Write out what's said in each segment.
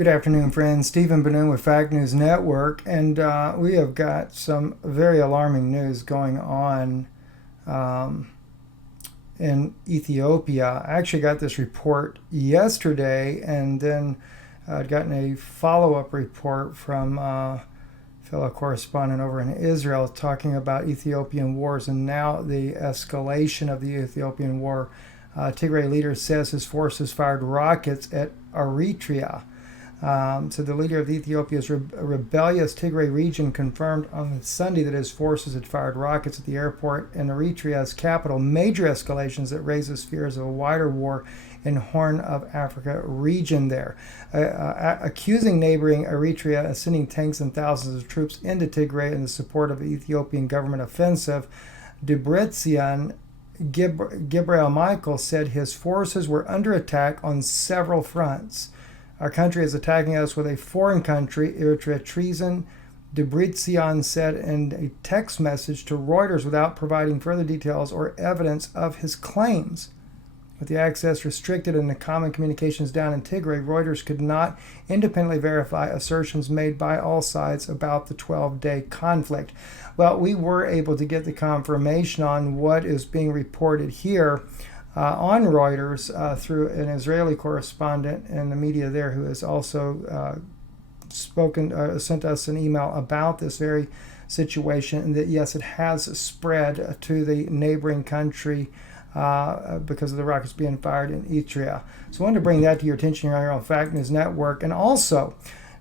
Good afternoon, friends. Stephen Ben-Nun with Fact News Network, and we have got some very alarming news going on in Ethiopia. I actually got this report yesterday, and then I'd gotten a follow-up report from a fellow correspondent over in Israel talking about Ethiopian wars and now the escalation of the Ethiopian war. Tigray leader says his forces fired rockets at Eritrea. So the leader of Ethiopia's rebellious Tigray region confirmed on Sunday that his forces had fired rockets at the airport in Eritrea's capital, major escalations that raises fears of a wider war in Horn of Africa region there. Accusing neighboring Eritrea of sending tanks and thousands of troops into Tigray in the support of the Ethiopian government offensive, Debretsion Gabriel Michael said his forces were under attack on several fronts. Our country is attacking us with a foreign country, Eritrea treason, Debretsion said in a text message to Reuters without providing further details or evidence of his claims. With the access restricted and the common communications down in Tigray, Reuters could not independently verify assertions made by all sides about the 12-day conflict. Well, we were able to get the confirmation on what is being reported here on Reuters through an Israeli correspondent in the media there who has also sent us an email about this very situation, and that yes, it has spread to the neighboring country because of the rockets being fired in Eritrea. So I wanted to bring that to your attention here on Fact News Network. And also,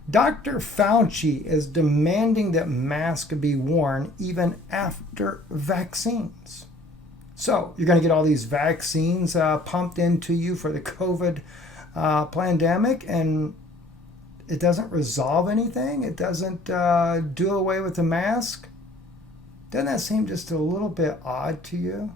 Dr. Fauci is demanding that masks be worn even after vaccines. So you're going to get all these vaccines pumped into you for the COVID pandemic, and it doesn't resolve anything. It doesn't do away with the mask. Doesn't that seem just a little bit odd to you?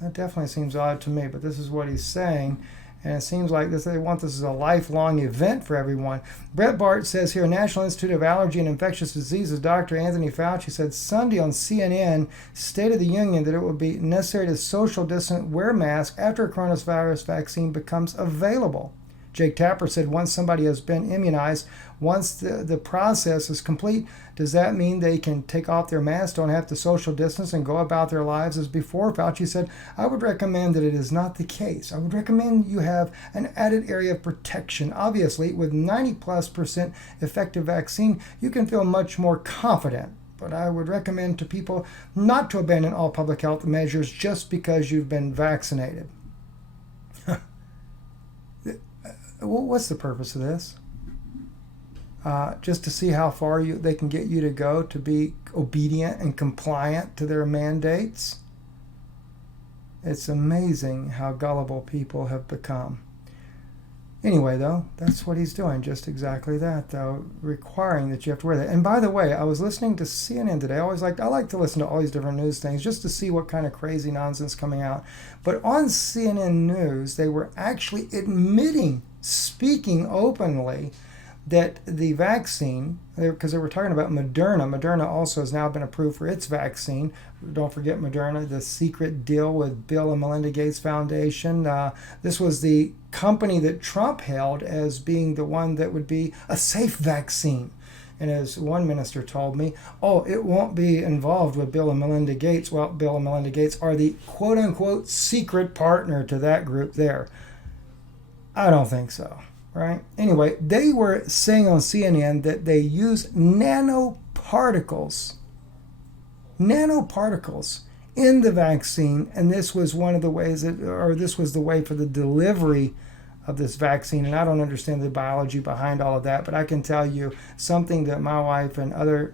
That definitely seems odd to me, but this is what he's saying. And it seems like they want this as a lifelong event for everyone. Brett Bart says here, National Institute of Allergy and Infectious Diseases, Dr. Anthony Fauci said Sunday on CNN, State of the Union, that it would be necessary to social distance, wear masks after a coronavirus vaccine becomes available. Jake Tapper said once somebody has been immunized, once the process is complete, does that mean they can take off their mask, don't have to social distance, and go about their lives as before? Fauci said, I would recommend that it is not the case. I would recommend you have an added area of protection. Obviously, with 90+% effective vaccine, you can feel much more confident. But I would recommend to people not to abandon all public health measures just because you've been vaccinated. What's the purpose of this? Just to see how far they can get you to go to be obedient and compliant to their mandates? It's amazing how gullible people have become. Anyway, though, that's what he's doing, just exactly that, though, requiring that you have to wear that. And by the way, I was listening to CNN today. I like to listen to all these different news things just to see what kind of crazy nonsense coming out. But on CNN News, they were actually admitting, speaking openly, that the vaccine, because they were talking about Moderna also has now been approved for its vaccine. Don't forget Moderna, the secret deal with Bill and Melinda Gates Foundation. This was the company that Trump held as being the one that would be a safe vaccine. And as one minister told me, it won't be involved with Bill and Melinda Gates. Well, Bill and Melinda Gates are the quote-unquote secret partner to that group there. I don't think so. Right? Anyway, they were saying on CNN that they use nanoparticles in the vaccine, and this was one of the ways this was the way for the delivery of this vaccine. And I don't understand the biology behind all of that, but I can tell you something that my wife and other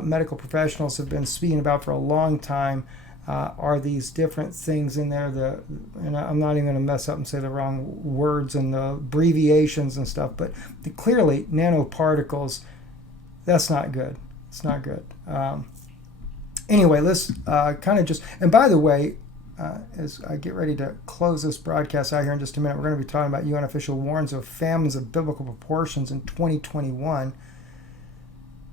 medical professionals have been speaking about for a long time. Are these different things in there, and I'm not even going to mess up and say the wrong words and the abbreviations and stuff, but clearly nanoparticles, that's not good. It's not good. Anyway, let's kind of just, and by the way, as I get ready to close this broadcast out here in just a minute, we're going to be talking about UN official warns of famines of biblical proportions in 2021.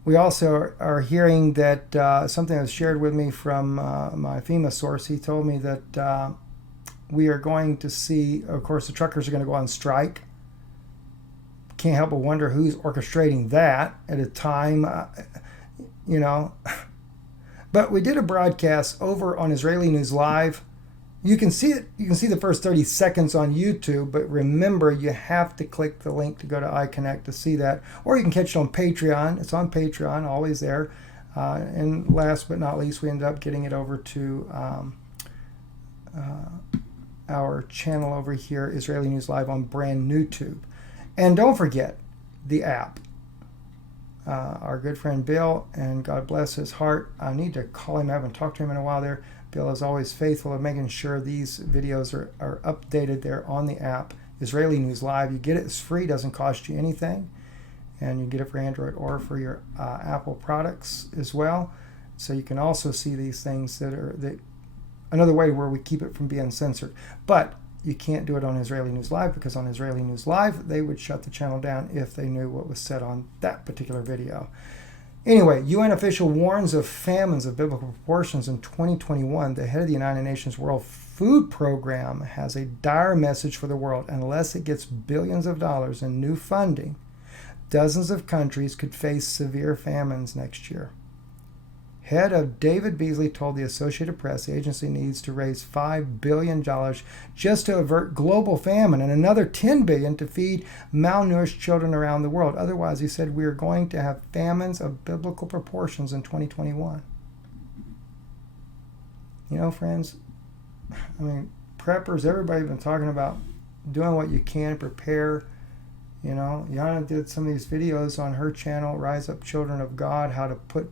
We also are hearing that something that was shared with me from my FEMA source. He told me that we are going to see, of course, the truckers are going to go on strike. can't help but wonder who's orchestrating that at a time, you know. But we did a broadcast over on Israeli News Live. You can see it. You can see the first 30 seconds on YouTube, but remember, you have to click the link to go to iConnect to see that. Or you can catch it on Patreon. It's on Patreon, always there. And last but not least, we ended up getting it over to our channel over here, Israeli News Live, on brand new tube. And don't forget the app. Our good friend Bill, and God bless his heart, I need to call him. I haven't talked to him in a while there. Bill is always faithful of making sure these videos are updated there on the app, Israeli News Live. You get it, it's free, doesn't cost you anything. And you get it for Android or for your Apple products as well. So you can also see these things that another way where we keep it from being censored. But you can't do it on Israeli News Live, because on Israeli News Live, they would shut the channel down if they knew what was said on that particular video. Anyway, UN official warns of famines of biblical proportions in 2021. The head of the United Nations World Food Program has a dire message for the world. Unless it gets billions of dollars in new funding, dozens of countries could face severe famines next year. Head of David Beasley told the Associated Press the agency needs to raise $5 billion just to avert global famine, and another $10 billion to feed malnourished children around the world. Otherwise, he said, we are going to have famines of biblical proportions in 2021. You know, friends, I mean, preppers, everybody's been talking about doing what you can, prepare. You know, Yana did some of these videos on her channel, Rise Up Children of God, how to put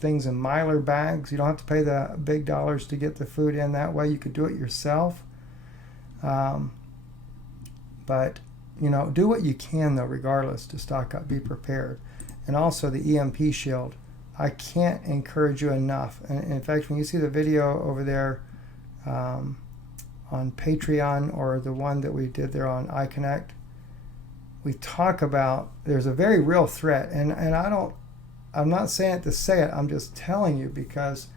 things in Mylar bags. You don't have to pay the big dollars to get the food in that way. You could do it yourself. But, you know, do what you can, though, regardless, to stock up, be prepared. And also the EMP shield. I can't encourage you enough. And in fact, when you see the video over there on Patreon, or the one that we did there on iConnect, we talk about there's a very real threat. And I'm not saying it to say it, I'm just telling you because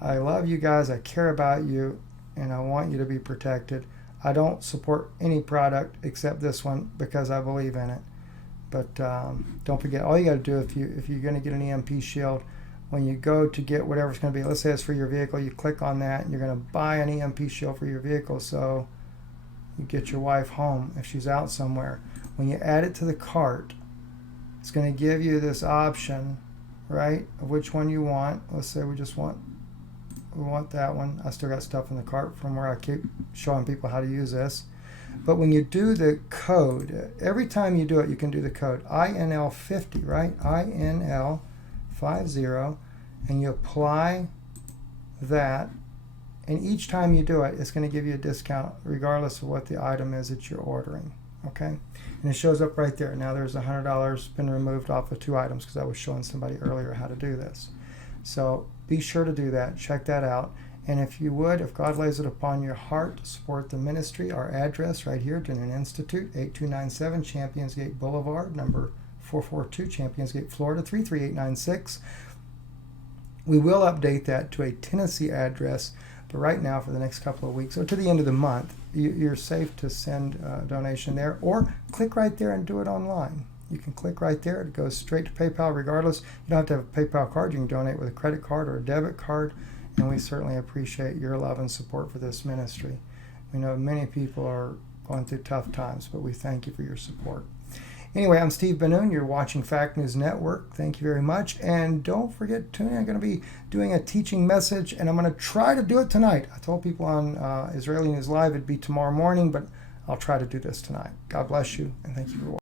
I love you guys, I care about you, and I want you to be protected. I don't support any product except this one because I believe in it. But don't forget, all you got to do if you're going to get an EMP shield, when you go to get whatever it's going to be, let's say it's for your vehicle, you click on that and you're going to buy an EMP shield for your vehicle so you get your wife home if she's out somewhere. When you add it to the cart, it's going to give you this option, right, of which one you want. Let's say we want that one. I still got stuff in the cart from where I keep showing people how to use this. But when you do the code, every time you do it, you can do the code INL50, right? INL50, and you apply that. And each time you do it, it's going to give you a discount regardless of what the item is that you're ordering. Okay, and it shows up right there. Now there's $100 been removed off of 2 items because I was showing somebody earlier how to do this. So be sure to do that. Check that out. And if you would, if God lays it upon your heart to support the ministry, our address right here, Den-Nun Institute, 8297 Champions Gate Boulevard, number 442, Champions Gate, Florida, 33896. We will update that to a Tennessee address, but right now for the next couple of weeks, or to the end of the month, you're safe to send a donation there, or click right there and do it online. You can click right there. It goes straight to PayPal regardless. You don't have to have a PayPal card. You can donate with a credit card or a debit card, and we certainly appreciate your love and support for this ministry. We know many people are going through tough times, but we thank you for your support. Anyway, I'm Steve Ben-Nun. You're watching Fact News Network. Thank you very much. And don't forget to tune in. I'm going to be doing a teaching message, and I'm going to try to do it tonight. I told people on Israeli News Live it'd be tomorrow morning, but I'll try to do this tonight. God bless you, and thank you for watching.